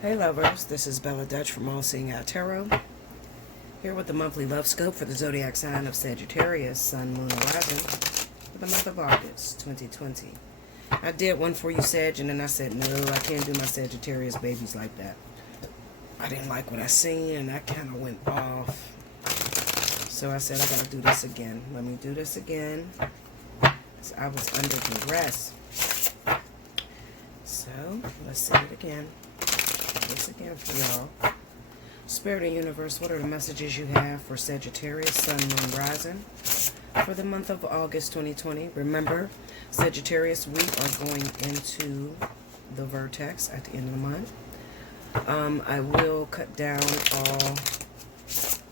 Hey lovers, this is Bella Dutch from Allseeingeyetarot, here with the monthly love scope for the zodiac sign of Sagittarius, Sun, Moon, Rising, for the month of August 2020. I did one for you, Sag, and then I said, no, I can't do my Sagittarius babies like that. I didn't like what I seen, and I kind of went off. So I said, I gotta do this again. Let me do this again. So I was under duress. So, let's say it again. This again for y'all. Spirit and Universe, what are the messages you have for Sagittarius, Sun, Moon, Rising for the month of August 2020? Remember, Sagittarius, we are going into the vertex at the end of the month. I will cut down all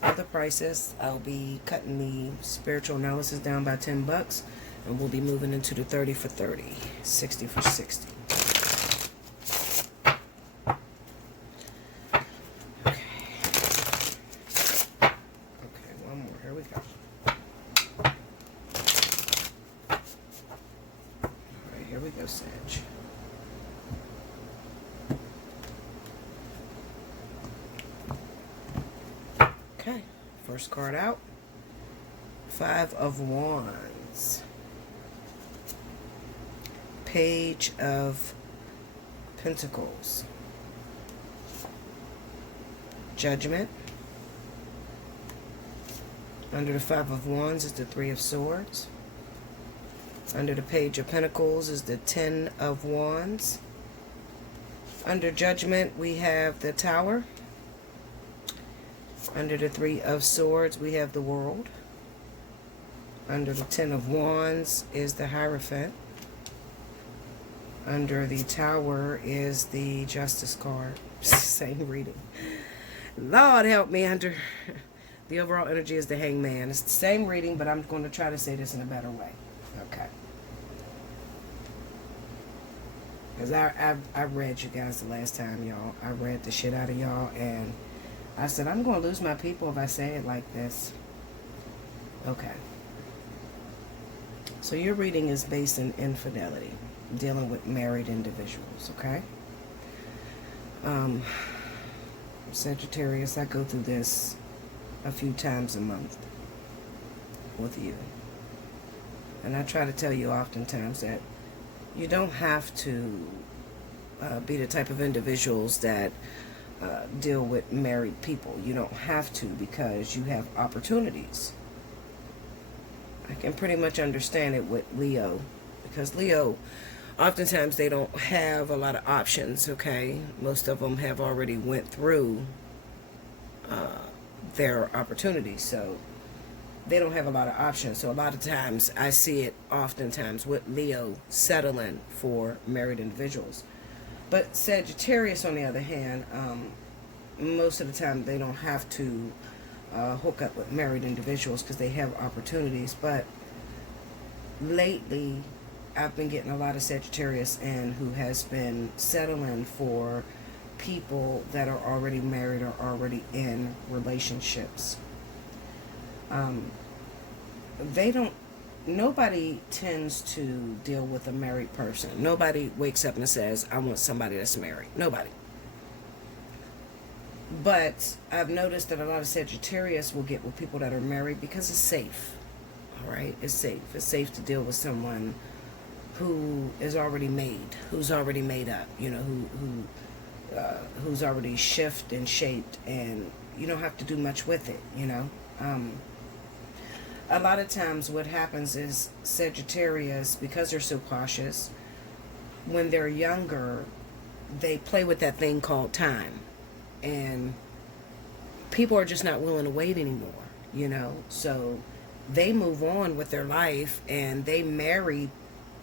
of the prices. I'll be cutting the spiritual analysis down by $10, and we'll be moving into the 30 for 30, 60 for 60. Sag. Okay, first card out. 5 of Wands. Page of Pentacles. Judgment. Under the 5 of Wands is the 3 of Swords. Under the Page of Pentacles is the 10 of Wands. Under Judgment, we have the Tower. Under the 3 of Swords, we have the World. Under the 10 of Wands is the Hierophant. Under the Tower is the Justice card. Same reading. Lord help me. Under the overall energy is the Hangman. It's the same reading, but I'm going to try to say this in a better way. Okay. Because I read you guys the last time, y'all. I read the shit out of y'all, and I said, I'm going to lose my people if I say it like this. Okay. So your reading is based in infidelity, dealing with married individuals, okay? Sagittarius, I go through this a few times a month with you. And I try to tell you oftentimes that you don't have to be the type of individuals that deal with married people. You don't have to, because you have opportunities. I can pretty much understand it with Leo, because Leo, oftentimes they don't have a lot of options, okay? Most of them have already went through their opportunities, so they don't have a lot of options. So a lot of times I see it oftentimes with Leo settling for married individuals. But Sagittarius, on the other hand, most of the time they don't have to hook up with married individuals because they have opportunities. But lately I've been getting a lot of Sagittarius in who has been settling for people that are already married or already in relationships. Nobody tends to deal with a married person. Nobody wakes up and says, I want somebody that's married. Nobody. But I've noticed that a lot of Sagittarius will get with people that are married because it's safe. All right? It's safe. It's safe to deal with someone who is already made, who's already made up, you know, who's already shifted and shaped, and you don't have to do much with it, you know. A lot of times what happens is Sagittarius, because they're so cautious, when they're younger, they play with that thing called time. And people are just not willing to wait anymore, you know. So they move on with their life and they marry,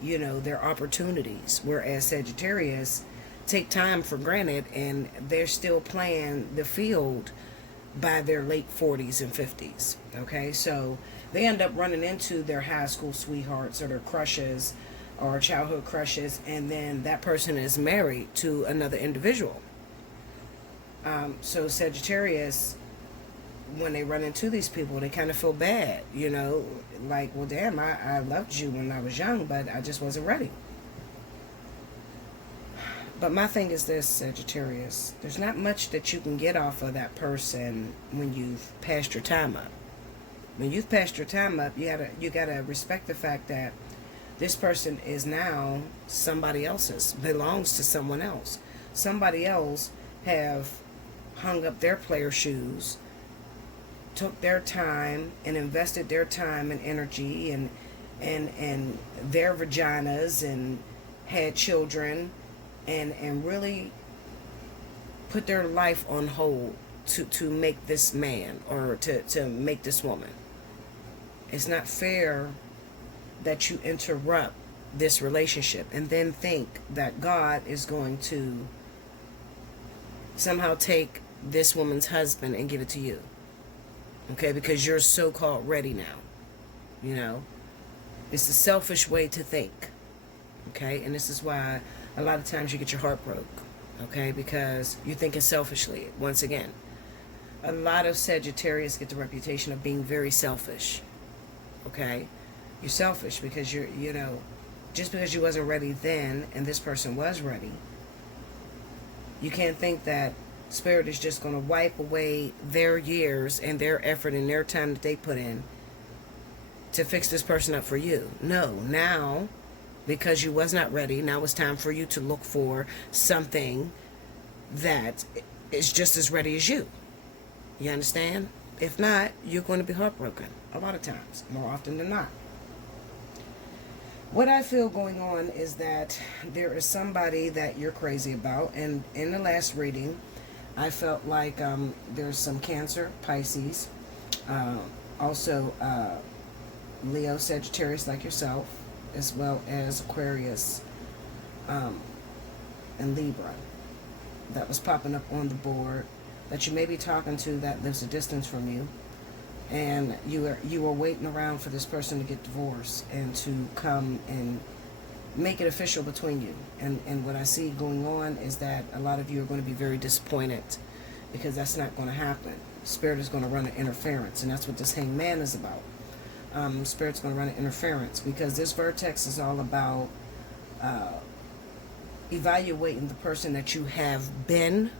you know, their opportunities. Whereas Sagittarius take time for granted, and they're still playing the field by their late 40s and 50s. Okay, so they end up running into their high school sweethearts or their crushes or childhood crushes, and then that person is married to another individual. So Sagittarius, when they run into these people, they kind of feel bad, you know, like, well, damn, I loved you when I was young, but I just wasn't ready. But my thing is this, Sagittarius. There's not much that you can get off of that person when you've passed your time up. When you've passed your time up, you gotta respect the fact that this person is now somebody else's, belongs to someone else. Somebody else have hung up their player shoes, took their time and invested their time and energy and their vaginas and had children and really put their life on hold to make this man or to make this woman. It's not fair that you interrupt this relationship and then think that God is going to somehow take this woman's husband and give it to you. Okay, because you're so-called ready now. You know, it's a selfish way to think. Okay, and this is why a lot of times you get your heart broke. Okay, because you're thinking selfishly. Once again, a lot of Sagittarius get the reputation of being very selfish. Okay, you're selfish because you know, just because you wasn't ready then and this person was ready, you can't think that Spirit is just going to wipe away their years and their effort and their time that they put in to fix this person up for you. No, now, because you was not ready, now it's time for you to look for something that is just as ready as you. You understand? If not, you're going to be heartbroken a lot of times, more often than not. What I feel going on is that there is somebody that you're crazy about, and in the last reading, I felt like there's some Cancer, Pisces, also Leo, Sagittarius like yourself, as well as Aquarius and Libra that was popping up on the board that you may be talking to that lives a distance from you, and you were waiting around for this person to get divorced and to come and make it official between you. And what I see going on is that a lot of you are going to be very disappointed because that's not going to happen. Spirit is going to run an interference, and that's what this Hanged Man is about. Spirit's going to run an interference because this vertex is all about evaluating the person that you have been.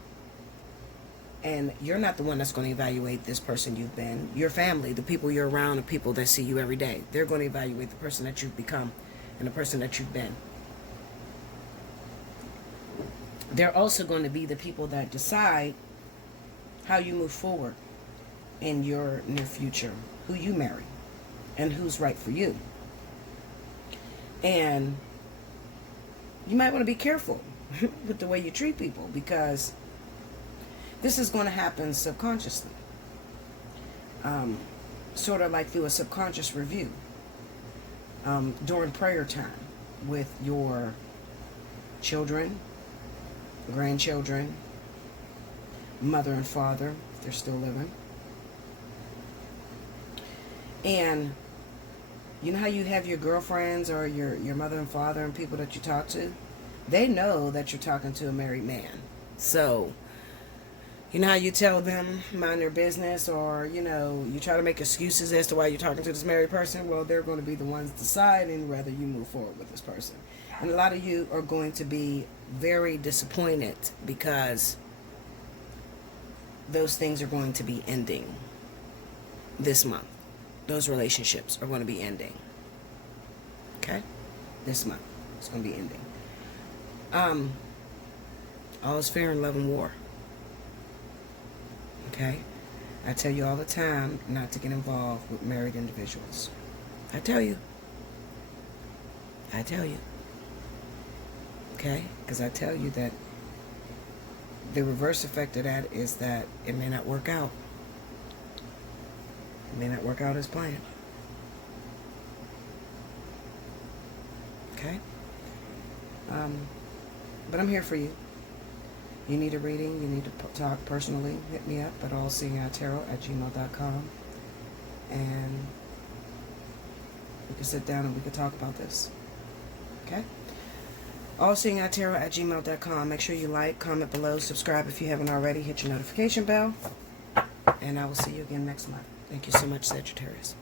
And you're not the one that's going to evaluate this person you've been. Your family, the people you're around, the people that see you every day, they're going to evaluate the person that you've become and the person that you've been. They're also going to be the people that decide how you move forward in your near future, who you marry, and who's right for you. And you might want to be careful with the way you treat people, because this is going to happen subconsciously, sort of like through a subconscious review during prayer time with your children, grandchildren, mother and father, if they're still living. And you know how you have your girlfriends or your mother and father and people that you talk to? They know that you're talking to a married man. So you know how you tell them mind their business, or you know, you try to make excuses as to why you're talking to this married person? Well, they're going to be the ones deciding whether you move forward with this person. And a lot of you are going to be very disappointed because those things are going to be ending this month. Those relationships are going to be ending. Okay? This month. It's going to be ending. All is fair in love and war. Okay? I tell you all the time not to get involved with married individuals. I tell you. Okay? Because I tell you that the reverse effect of that is that it may not work out. It may not work out as planned. Okay? But I'm here for you. You need a reading, you need to talk personally, hit me up at allseeingeyetarot@gmail.com, and we can sit down and we can talk about this. Okay? Allseeingeyetarot@gmail.com. Make sure you like, comment below, subscribe if you haven't already, hit your notification bell, and I will see you again next month. Thank you so much, Sagittarius.